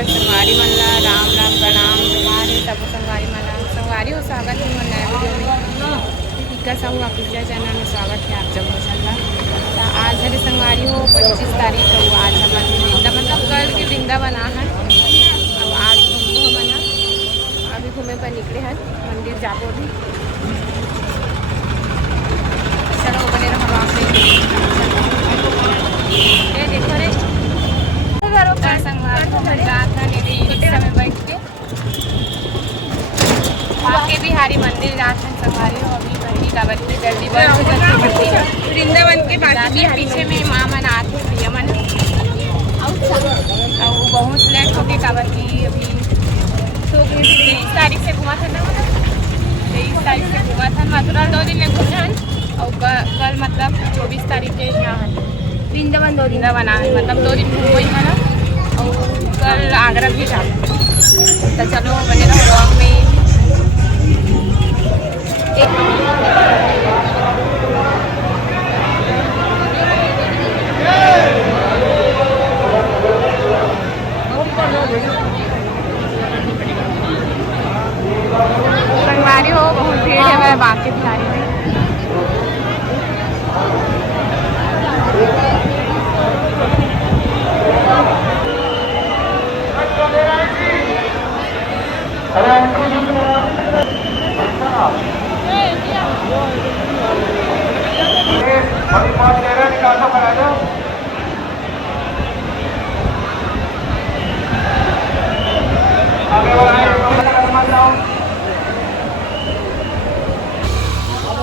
सगळ्या संगवारी मनला राम राम प्रणाम तुम्हारे सब संगवारी मला संगवारी हो स्वागत है नया वीडियो में इक्का साहू ऑफिशियल चैनल में स्वागत है आप जब मसल्ला तो आज हरे संगवारी हो 25 तारीख को आज हमारे वृंदा मतलब कल के वृंदावन है और आज घूमो मना अभी घूमे पर निकले हैं मंदिर जाबो भी चलो बने रहो आप ये देखो रे में बैठ के आके बिहारी मंदिर जाते हैं संगवारी हो अभी बड़ी का बच्चे जल्दी वृंदावन के बाकी पीछे में माँ मनाते प्रिय मन और बहुत लेट हो गई काबती अभी तो 23 तारीख से घुमा था ना 23 तारीख से घुमा था मथुरा 2 दिन में घूमे और कल मतलब 24 तारीख के यहाँ वृंदावन 2 दिन बना है मतलब 2 दिन घूम गई है ना और कल आगरा भी जा तो चलो बने रहो ब्लॉग में संगवारी हो बहुत भीड़ है मैं बाकी बिहारी में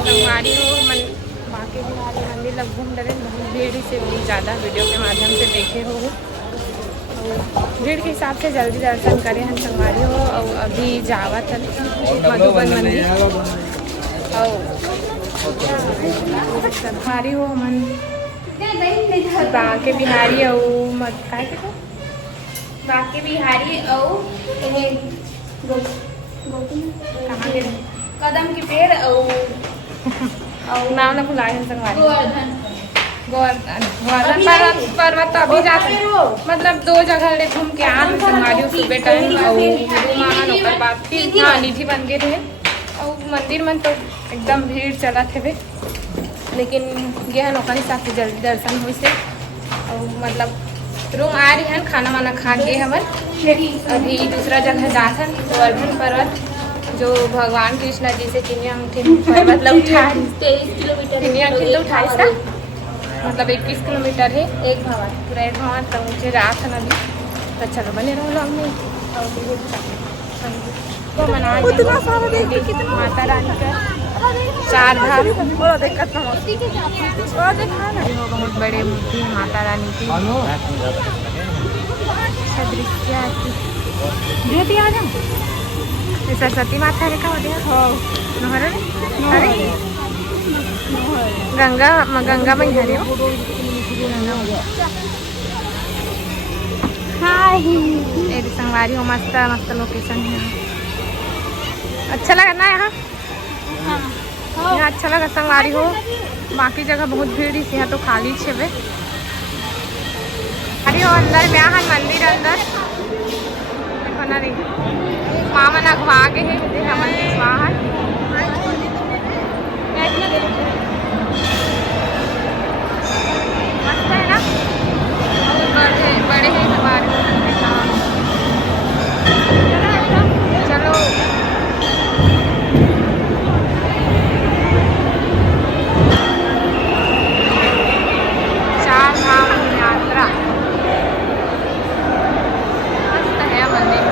संगवारी हो बाकी बिहारी मंदिर लग घूम डरे बहुत भीड़ से बहुत ज़्यादा वीडियो के माध्यम से देखे हो भीड़ के हिसाब से जल्दी दर्शन करें हम संगवारी हो और अभी जावत मधुबन मंदिर और संगवारी हो मन बाके बिहारी और बाके बिहारी और कदम के पेड़ और नाम ना भुलाए हैं संगवारी गोवर्धन पर्वत तो अभी जाते मतलब 2 जगह ले घूम के आन संगवारी सुबह टाइम और बाद फिर हाँ निधि बन गए थे और मंदिर में तो एकदम भीड़ चला थे लेकिन ये नौकरी साथ जल्दी दर्शन हुई से और मतलब रूम आ रही है खाना वाना खा के हमन अभी दूसरा जगह जाते हैं गोवर्धन पर्वत जो भगवान कृष्ण जी से किन्या मतलब 23 किलोमीटर उठाई था मतलब 21 किलोमीटर है एक भवन पूरा एक भवन तो ऊँचे रात है अभी तो चलो बने रहो लोग में तो मना माता रानी का 4 धाम बहुत बड़े मूर्ति है माता रानी की ज्योति आ जाओ सरस्वती माता है का अरे गंगा में हरे हो संगवारी हो मस्त मस्त लोकेशन है अच्छा लगा ना यहाँ यहाँ अच्छा लगा संगवारी हो बाकी जगह बहुत भीड़ से है तो खाली छे अरे हो अंदर में यहाँ मंदिर अंदर देखो ना रे माँ मना घुमा आगे है मंदिर बाहर मस्त है ना बड़े हैं हमारे चलो चार धाम यात्रा मस्त है मंदिर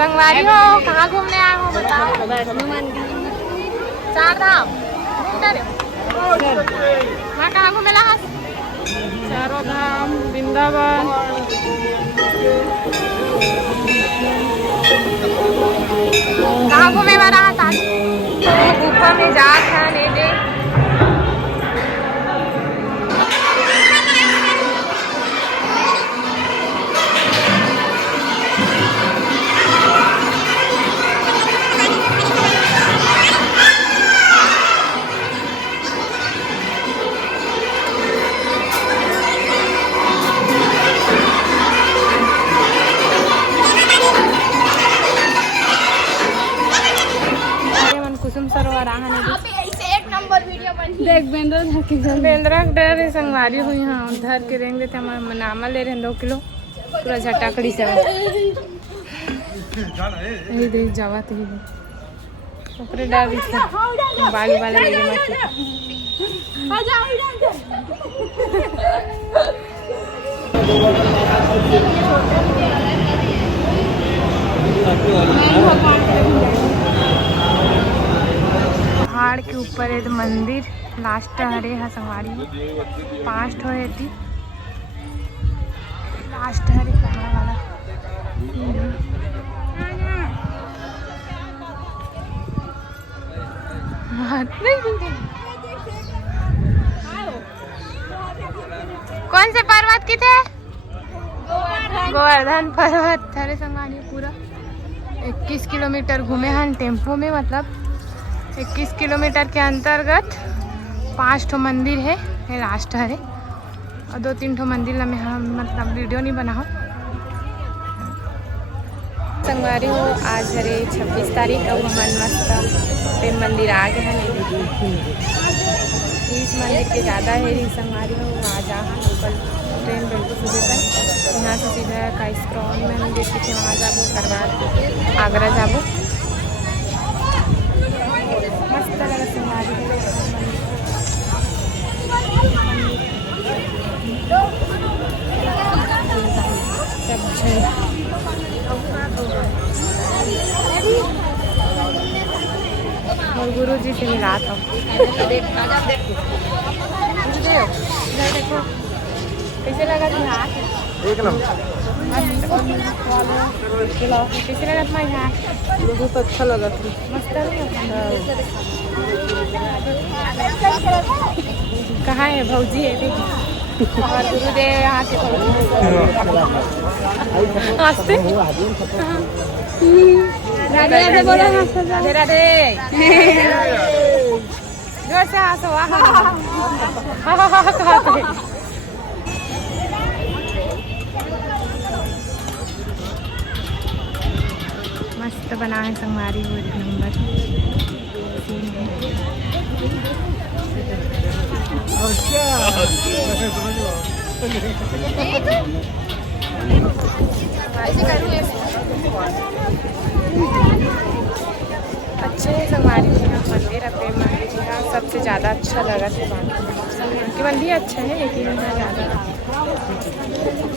संगवारी हो कहाँ घूमने आए हो बताओ वैष्णो मंदिर 4 धाम वहाँ कहाँ घूमेला चारों धाम वृंदावन कहाँ घूमे वाला था रास्ता में जात है ले कुसुम सरोवर एक नंबर वीडियो बन देख बेंद्रा डर संगवारी हुई हाँ धर के रेंग देते हमारे नामा ले रहे 2 किलो पूरा झटाकड़ी से यही देख जावा तो ऊपर डर बाली वाला ले पहाड़ के ऊपर एक मंदिर लास्ट हरे हा संगवारी 5 ठो है थी लास्ट हरे पहाड़ वाला कौन से पर्वत की थे गोवर्धन पर्वत हरे संगवारी पूरा 21 किलोमीटर घूमे हैं टेम्पो में मतलब 21 किलोमीटर के अंतर्गत 5 ठो मंदिर है लास्ट हरे और 2-3 ठो मंदिर में हम मतलब वीडियो नहीं बना हो संगवारी हो आज हरे 26 तारीख और हमारे मस्त प्रेम मंदिर आ गए हैं इस मंदिर के ज़्यादा है संगवारी हो आ जा लोकल ट्रेन बिल्कुल सुबह तक यहाँ से सीधा काइस्क्रॉन में मंदिर के वहाँ जाबो करवा आगरा जाबो मस्त लगा संगवारी और गुरु जी से मिला था देखो कैसे लगा तुम्हें एक नंबर कैसे लगा तुम्हारे हाथ बहुत अच्छा लगा था मस्त कहाँ है भौजी है देखिए और गुरुदेव यहाँ के हंसते राधे बोलो राधे राधे जोर से हंसो कहते मस्त बना है संगवारी वो एक नंबर अच्छे संगवारी मंदिर है प्रेम मंदिर यहाँ सबसे ज़्यादा अच्छा लगा था बाकी मंदिर अच्छा है लेकिन यहाँ ज़्यादा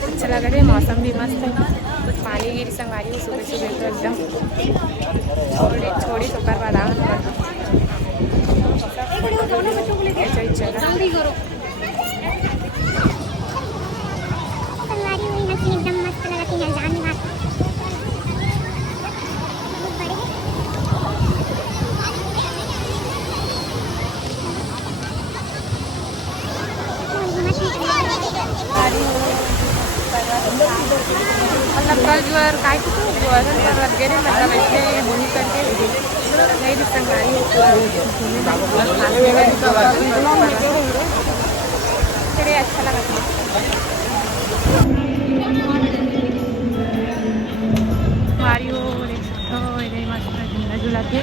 अच्छा लग रहा है मौसम भी मस्त है पानी गिरी संगवारी सुबह सुबह तो एकदम छोड़ी तो करवा रहा चलो मतलब कल जो है काय गोवर्धन पर्वत गिरे मतलब ऐसे होनी करके नहीं भी संगवारी फिर अच्छा लगा संगवारी हो देख सकते हो इधर मस्त झूला झूला थे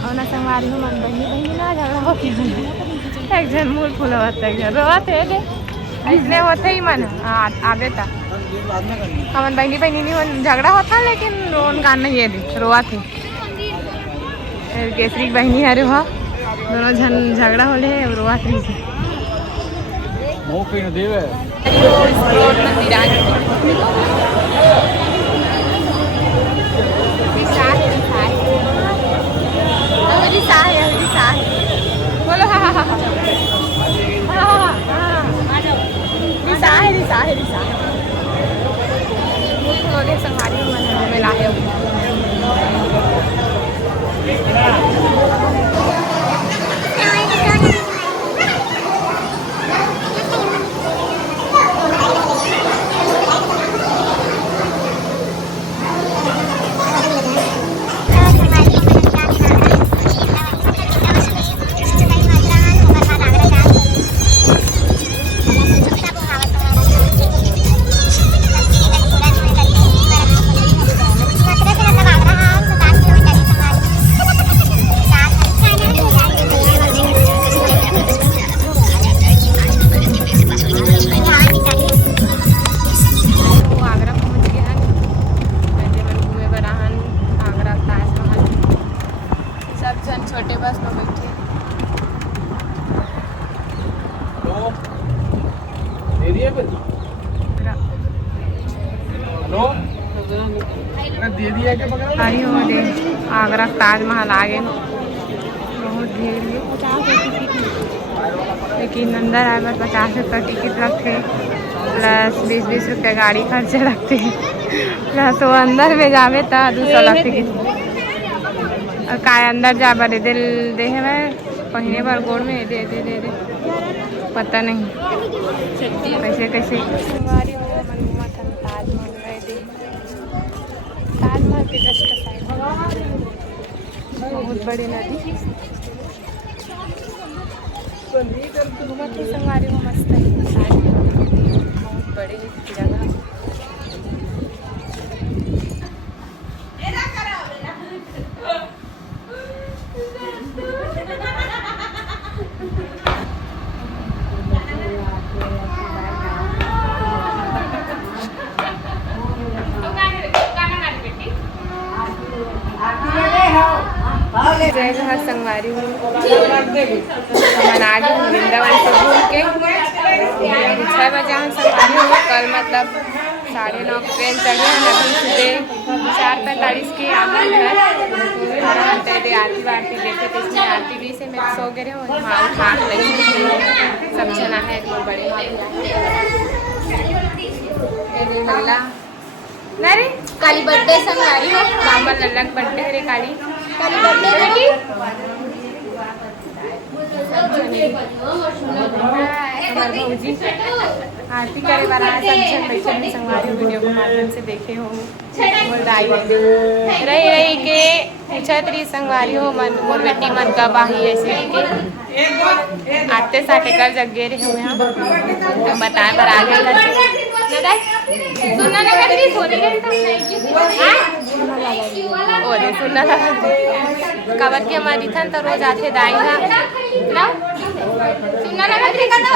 और ना संगवारी हो मन बहनी बहनी ना झगड़ा हो गया एक जन मूल फूल होता है रोआ थे इसलिए होते ही मन आगे था हमन बहनी बहनी नहीं झगड़ा होता लेकिन रोन गान नहीं है रोआ थे केसरी बहनी है रे दोनों जन झगड़ा होले रोआ थे बोलो हाँ हाँ हाँ संगवारी में लाए छोटे बस में बैठे। दे दिया के पकड़ा आई हो दे आगरा ताजमहल आगे बहुत भीड़ है। 50 टिकट लेकिन अंदर आए बस 50 रुपये टिकट रखते प्लस 20-20 रुपये गाड़ी खर्चे रखते प्लस वो अंदर में जावे तो 200 लगती और का अंदर जा बड़े दिल दे है पहने पर गोड़ में दे दे दे दे पता नहीं कैसे कैसे। ताजमहल के जस्ट साइड बहुत बड़ी नदी संगवारी में मस्त है। बहुत बड़ी जगह जय जहाँ संगवारी हूँ मनाली वृंदावन से घूम के 6 बजे हम संगवारी हूँ। कल मतलब 9:30 ट्रेन चढ़े हैं अभी सुबह 4:45 के आगे है दे आरती वारती देखे तो इसमें आरती भी से मैं सो गए हूँ वहाँ उठा लगी सब जना है बहुत बड़े महिला नहीं काली बर्थडे संगवारी हो मामा लल्लक बर्थडे रे काली काली बर्थडे हमारे भौजी आरती करे वाला सब बैठे हैं संगवारी वीडियो के माध्यम से देखे हो रही रही के पूछा तरी संगवारी हो मन मोर बेटी मन कब आई ऐसे के आते साथे कर जगे रहे हुए हम तो बताए पर आगे सुनना ना करती सोनी ओरे सुनना लगा कवर के हमारी थन तो रोज आते दाई ना सुनना ना करती करना